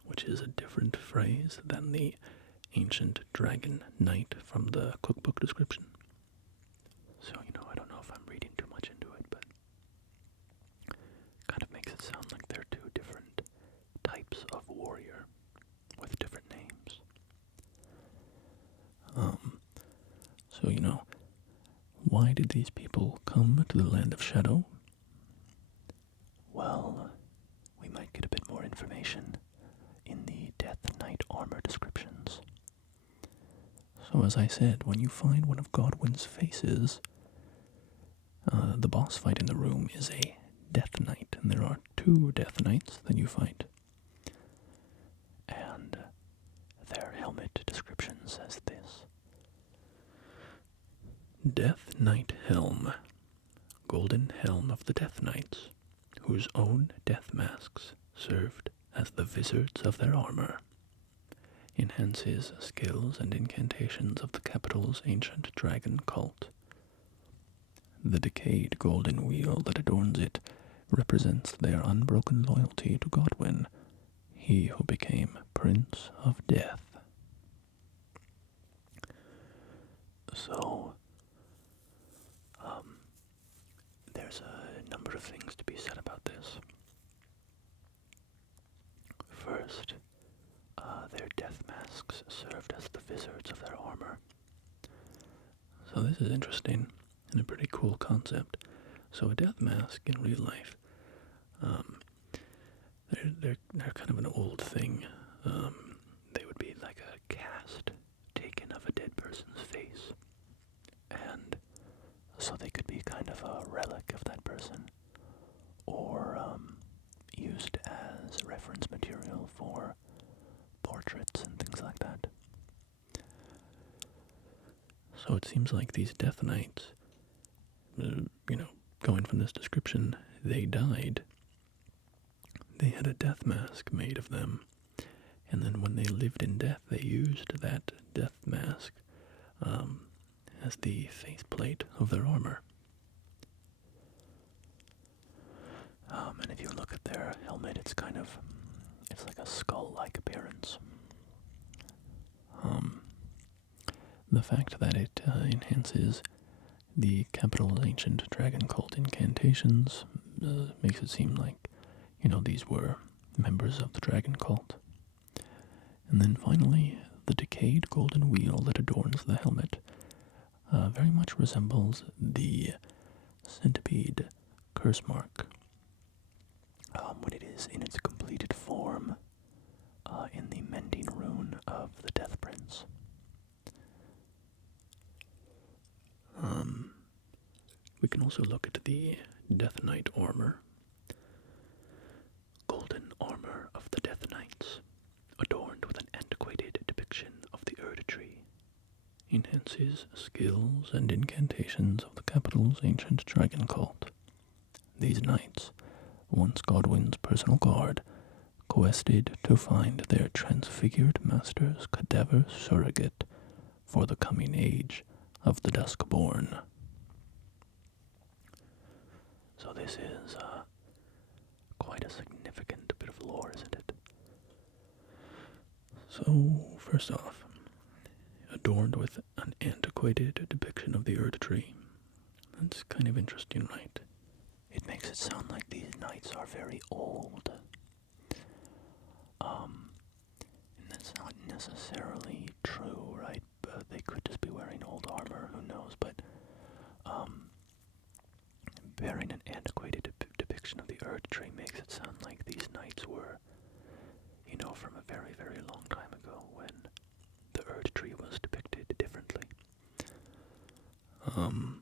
which is a different phrase than the ancient dragon knight from the cookbook description. So, I don't know if I'm reading too much into it, but kind of makes it sound like they're two different types of warrior with different names. So, why did these people come to the Land of Shadow? Well, we might get a bit more information in the Death Knight armor descriptions. So as I said, when you find one of Godwyn's faces, the boss fight in the room is a Death Knight, and there are 2 Death Knights that you fight. And their helmet description says this. Death Knight Helm. Golden helm of the Death Knights, whose own death masks served as the vizards of their armor. Enhances skills and incantations of the capital's ancient dragon cult. The decayed golden wheel that adorns it represents their unbroken loyalty to Godwyn, he who became Prince of Death. So, there's a number of things to be said about this. First, their death masks served as the vizards of their armor. So this is interesting and a pretty cool concept. So a death mask in real life, they're kind of an old thing. So it seems like these Death Knights, going from this description, they died. They had a death mask made of them, and then when they lived in death, they used that death mask as the faceplate of their armor. And if you look at their helmet, it's like a skull-like appearance. The fact that it enhances the capital ancient dragon cult incantations makes it seem like, these were members of the dragon cult. And then finally, the decayed golden wheel that adorns the helmet very much resembles the centipede curse mark when it is in its completed form in the mending rune of the Death Prince. We can also look at the Death Knight armor. Golden armor of the Death Knights, adorned with an antiquated depiction of the Erdtree, enhances skills and incantations of the capital's ancient dragon cult. These knights, once Godwyn's personal guard, quested to find their transfigured master's Cadaver surrogate for the coming age of the Duskborn. So this is quite a significant bit of lore, isn't it? So, first off, adorned with an antiquated depiction of the Erdtree. That's kind of interesting, right? It makes it sound like these knights are very old. And that's not necessarily true, right? They could just be wearing old armor, who knows, but bearing an antiquated depiction of the Erdtree makes it sound like these knights were, from a very, very long time ago when the Erdtree was depicted differently. And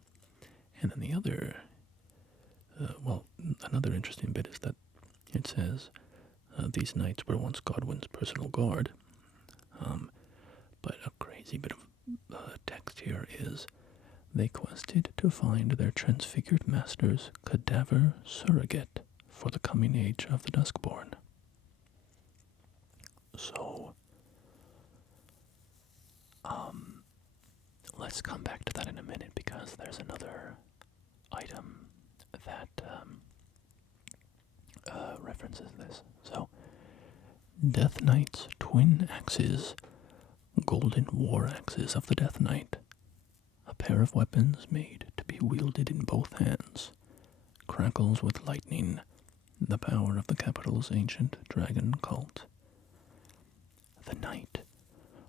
then the other, another interesting bit is that it says these knights were once Godwyn's personal guard, but a crazy bit of text here is they quested to find their transfigured master's Cadaver surrogate for the coming age of the Duskborn. So, let's come back to that in a minute, because there's another item that references this. So, Death Knight's twin axes, golden war axes of the Death Knight, a pair of weapons made to be wielded in both hands, crackles with lightning, the power of the capital's ancient dragon cult. The knight,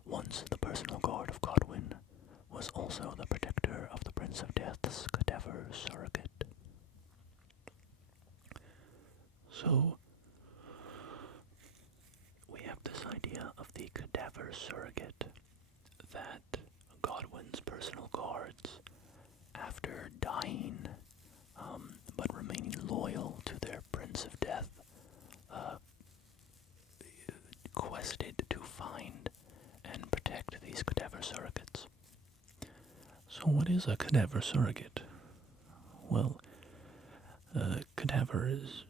once the personal guard of Godwyn, was also the protector of the Prince of Death's Cadaver surrogate. So, we have this idea of the Cadaver surrogate that Godwyn's personal guards, after dying, but remaining loyal to their Prince of Death, quested to find and protect these Cadaver surrogates. So what is a Cadaver surrogate? Well, Cadaver is,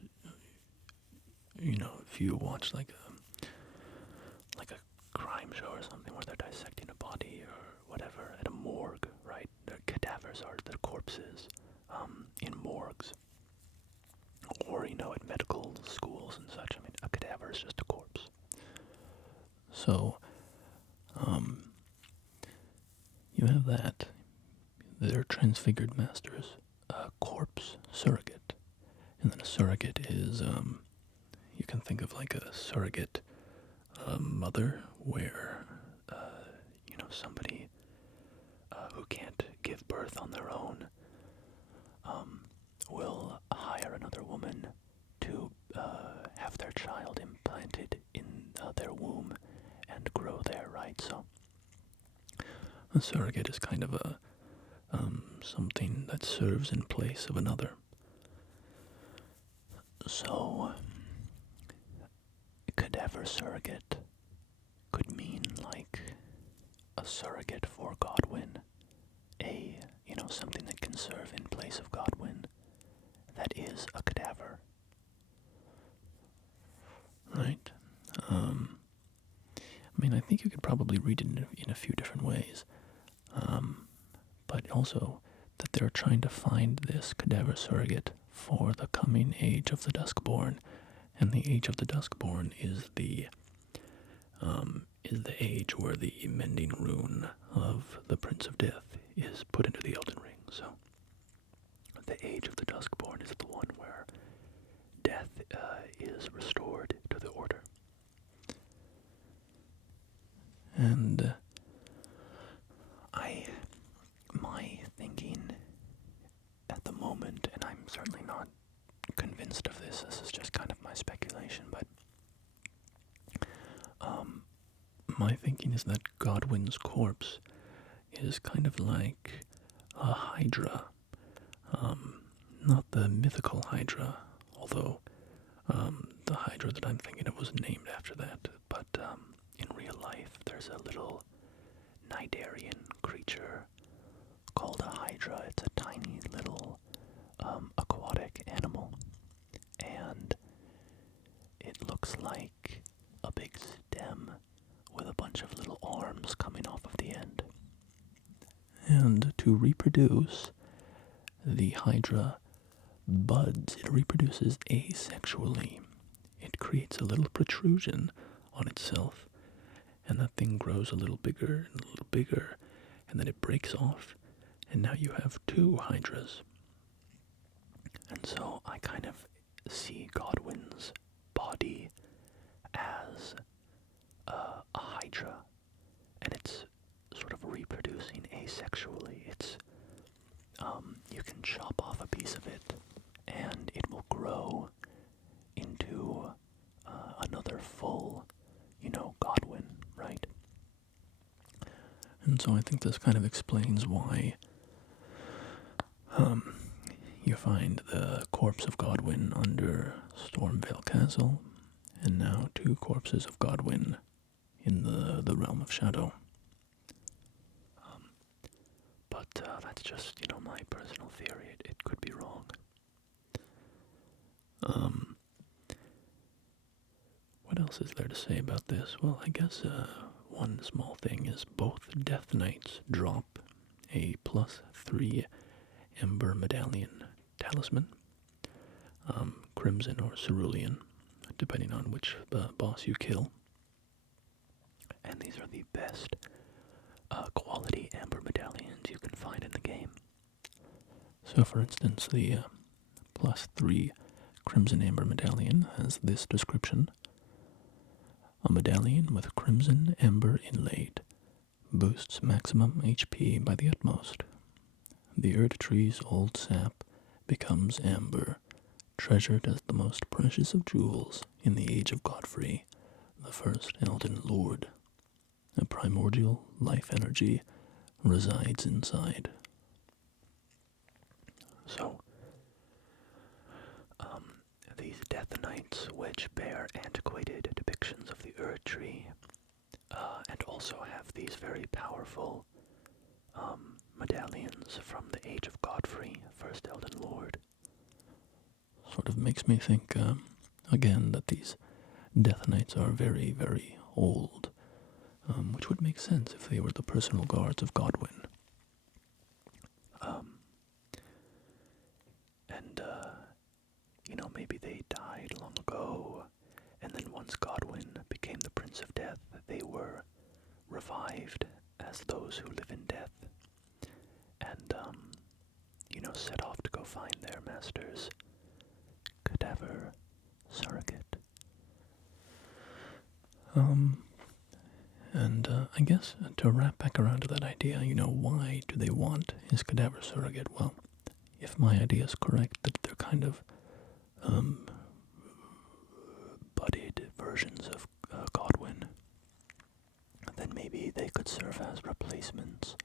if you watch like a crime show or something where they're dissecting a body or whatever at a morgue, right? Their cadavers are the corpses in morgues, or at medical schools and such. I mean, a cadaver is just a corpse. So, you have that. They're transfigured masters, a corpse surrogate. And then a surrogate is, you can think of like a surrogate mother, where, somebody who can't give birth on their own will hire another woman to have their child implanted in their womb and grow there, right? So a surrogate is kind of a something that serves in place of another. So Cadaver surrogate could mean like a surrogate for Godwyn, something that can serve in place of Godwyn that is a cadaver. Right? I think you could probably read it in a few different ways. But also that they're trying to find this cadaver surrogate for the coming age of the Duskborn, and the age of the Duskborn is the age where the mending rune of the Prince of Death is put into the Elden Ring. So the age of the Duskborn is the one where death is restored to the Order. And my thinking at the moment, and I'm certainly not convinced of this is just kind of my speculation, but my thinking is that Godwyn's corpse is kind of like a hydra. Not the mythical hydra, although the hydra that I'm thinking of was named after that, but in real life there's a little Nidarian creature called a hydra. It's a tiny little aquatic animal, and it looks like a big stem with a bunch of little arms coming off of the end. And to reproduce, the hydra buds. It reproduces asexually. It creates a little protrusion on itself, and that thing grows a little bigger and a little bigger, and then it breaks off, and now you have two hydras. And so I kind of see Godwyn's body as a hydra, and it's sort of reproducing asexually. It's you can chop off a piece of it, and it will grow into another full, Godwyn, right? And so I think this kind of explains why you find the corpse of Godwyn under Stormvale Castle, and now two corpses of Godwyn in the realm of shadow. But that's just, my personal theory. It could be wrong. What else is there to say about this? Well, I guess one small thing is both Death Knights drop a +3 Ember Medallion Talisman, Crimson or Cerulean, depending on which boss you kill. And these are the best quality Amber Medallions you can find in the game. So for instance, the +3 Crimson Amber Medallion has this description: a medallion with crimson amber inlaid, boosts maximum HP by the utmost. The Erdtree's old sap becomes amber, treasured as the most precious of jewels in the age of Godfrey, the first Elden Lord. A primordial life energy resides inside. So, these Death Knights, which bear antiquated depictions of the Erdtree, and also have these very powerful medallions from the age of Godfrey, first Elden Lord, sort of makes me think, again, that these Death Knights are very, very old, which would make sense if they were the personal guards of Godwyn. Maybe they died long ago, and then once Godwyn became the Prince of Death, they were revived as those who live in death, and, set off to go find their master's Cadaver surrogate. And I guess to wrap back around to that idea, why do they want his Cadaver surrogate? Well, if my idea is correct, that they're kind of budded versions of Godwyn, then maybe they could serve as replacements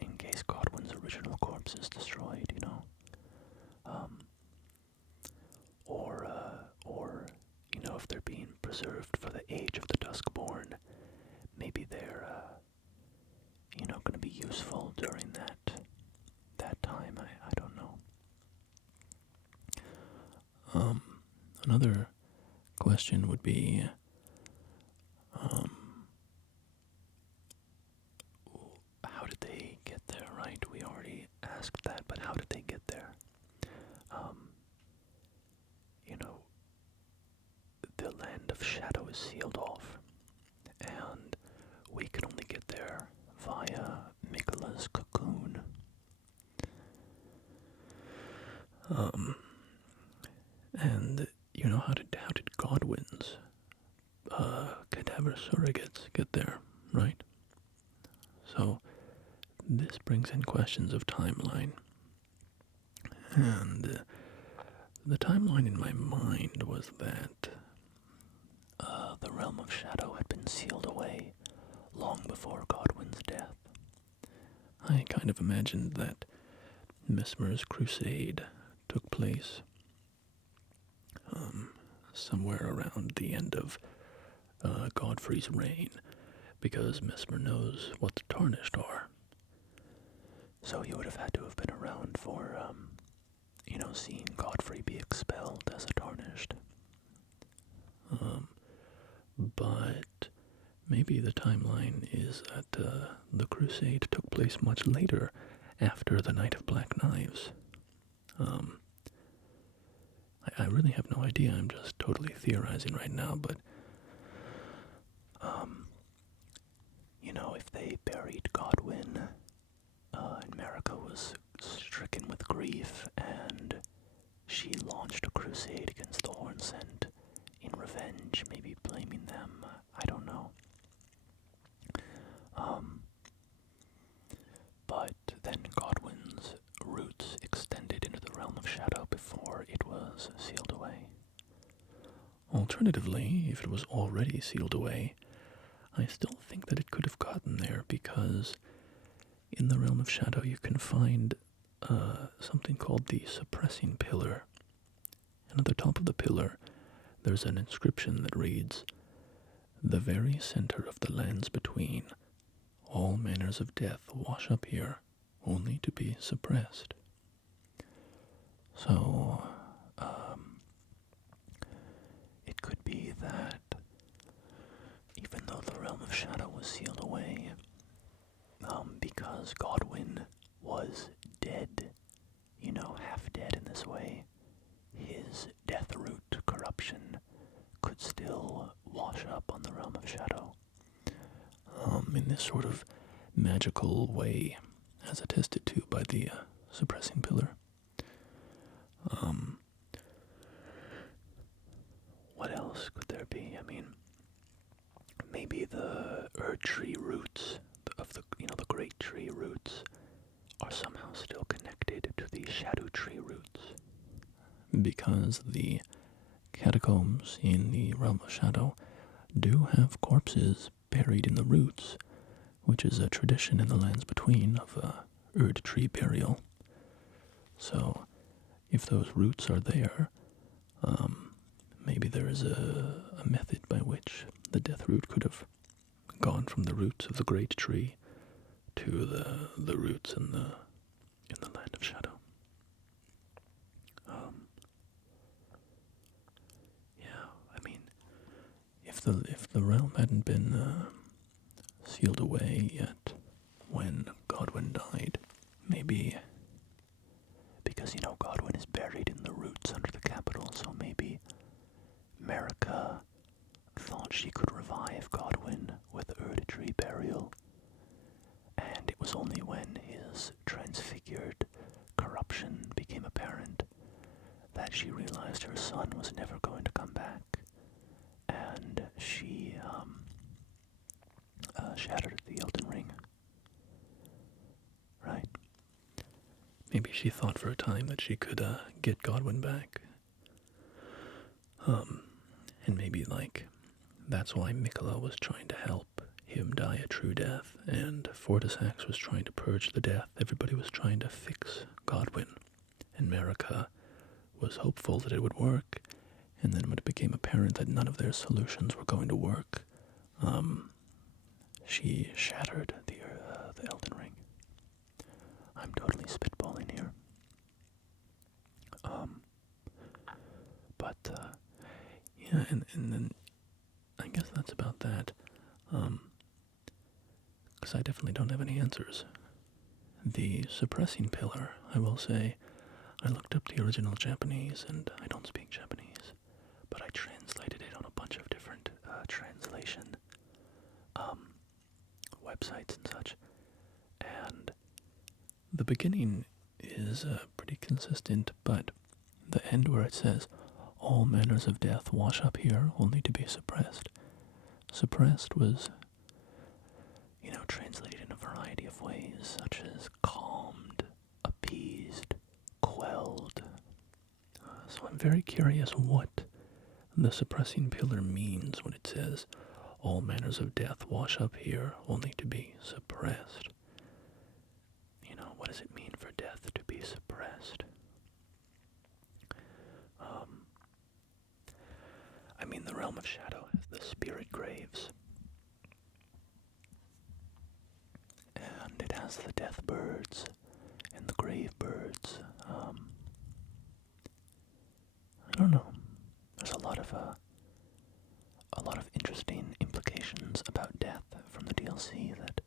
in case Godwyn's original corpse is destroyed, or if they're being preserved for the age of the Duskborn, maybe they're going to be useful during that another question would be, how did they get there, right? We already asked that, but how did they get there? You know, the land of shadow is sealed off, and we can only get there via Mikola's cocoon. And you know, how did Godwyn's Cadaver surrogates get there, right? So this brings in questions of timeline, and the timeline in my mind was that the realm of shadow had been sealed away long before Godwyn's death. I kind of imagined that Mesmer's crusade took place somewhere around the end of Godfrey's reign, because Mesmer knows what the Tarnished are. So he would have had to have been around for, seeing Godfrey be expelled as a Tarnished. But maybe the timeline is that the crusade took place much later, after the Night of Black Knives. I really have no idea. I'm just totally theorizing right now, but if they buried Godwyn, and Marika was stricken with grief, and she launched a crusade against the Hornsent in revenge, maybe blaming them. I don't know. But then Godwyn's roots extended into the realm of shadow before it was sealed away. Alternatively, if it was already sealed away, I still think that it could have gotten there, because in the realm of shadow you can find something called the suppressing pillar. And at the top of the pillar there's an inscription that reads, "The very center of the lands between, all manners of death wash up here, only to be suppressed." So, it could be that even though the realm of shadow was sealed away, because Godwyn was dead, half dead in this way, his death root corruption could still wash up on the realm of shadow, in this sort of magical way, as attested to by the suppressing pillar. What else could there be? I mean, maybe the Erdtree roots of the great tree roots are somehow still connected to the shadow tree roots, because the catacombs in the realm of shadow do have corpses buried in the roots, which is a tradition in the lands between of Erdtree burial. So if those roots are there, maybe there is a method by which the death root could have gone from the roots of the great tree to the roots in the land of shadow. I mean, if the realm hadn't been sealed away yet when Godwyn died, maybe, because Godwyn is buried in the roots under the capital, so maybe Marika thought she could revive Godwyn with Erdtree burial, and it was only when his transfigured corruption became apparent that she realized her son was never going to come back, and she shattered the Elden Ring. Right? Maybe she thought for a time that she could get Godwyn back. And maybe, that's why Mikola was trying to help him die a true death, and Fortisax was trying to purge the death. Everybody was trying to fix Godwyn, and Marika was hopeful that it would work, and then when it became apparent that none of their solutions were going to work, she shattered the Elden Ring. I'm totally spitballing here. But Yeah, and then I guess that's about that. Because I definitely don't have any answers. The suppressing pillar, I will say, I looked up the original Japanese, and I don't speak Japanese, but I translated it on a bunch of different translation websites and such, and the beginning is pretty consistent, but the end where it says, all manners of death wash up here, only to be suppressed. Suppressed was, translated in a variety of ways, such as calmed, appeased, quelled. So I'm very curious what the suppressing pillar means when it says, all manners of death wash up here, only to be suppressed. What does it mean for death to be suppressed? The realm of shadow has the spirit graves, and it has the death birds and the grave birds. I don't know. There's a lot of interesting implications about death from the DLC that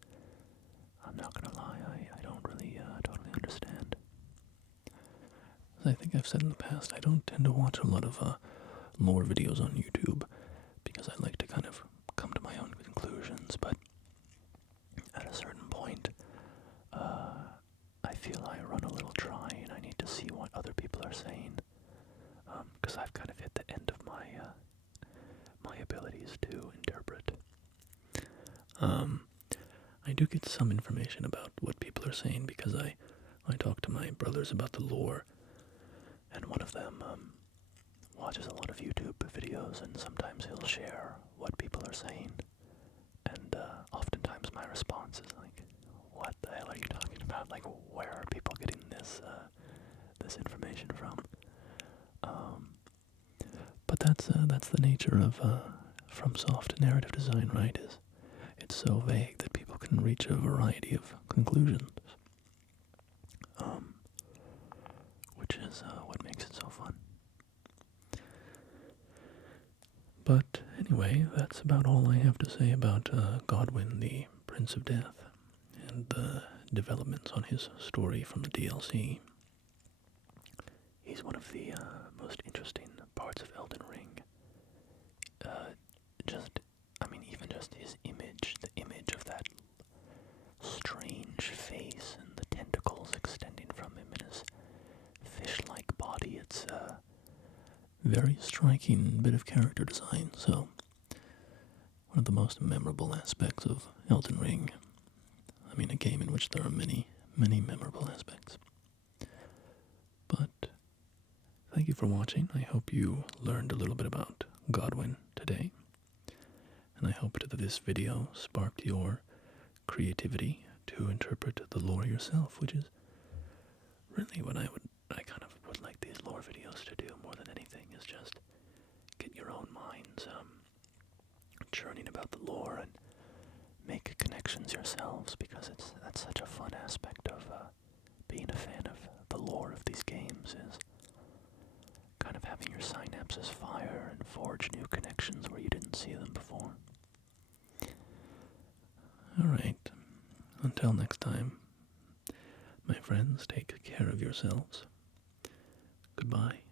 I'm not gonna lie, I don't really totally understand. As I think I've said in the past, I don't tend to watch a lot of lore videos on YouTube because I like to kind of come to my own conclusions, but at a certain point, I feel I run a little dry and I need to see what other people are saying, because I've kind of hit the end of my abilities to interpret. I do get some information about what people are saying because I talk to my brothers about the lore, and one of them watches a lot of YouTube videos, and sometimes he'll share what people are saying, and oftentimes my response is like, what the hell are you talking about? Like, where are people getting this information from? But that's the nature of FromSoft narrative design, right? It's so vague that people can reach a variety of conclusions, which is what makes it so fun. But anyway, that's about all I have to say about Godwyn, the Prince of Death, and the developments on his story from the DLC. He's one of the most interesting parts of Elden Ring. Even just his image, the image of that strange face and the tentacles extending from him in his fish-like body. It's a very striking bit of character design, so one of the most memorable aspects of Elden Ring. A game in which there are many, many memorable aspects. But thank you for watching. I hope you learned a little bit about Godwyn today, and I hope that this video sparked your creativity to interpret the lore yourself, which is really what I kind of would like these lore videos to do more than anything, is just get your own minds churning about the lore and make connections yourselves, because that's such a fun aspect of being a fan of the lore of these games, is kind of having your synapses fire and forge new connections where you didn't see them before. Alright, until next time, my friends, take care of yourselves. Goodbye.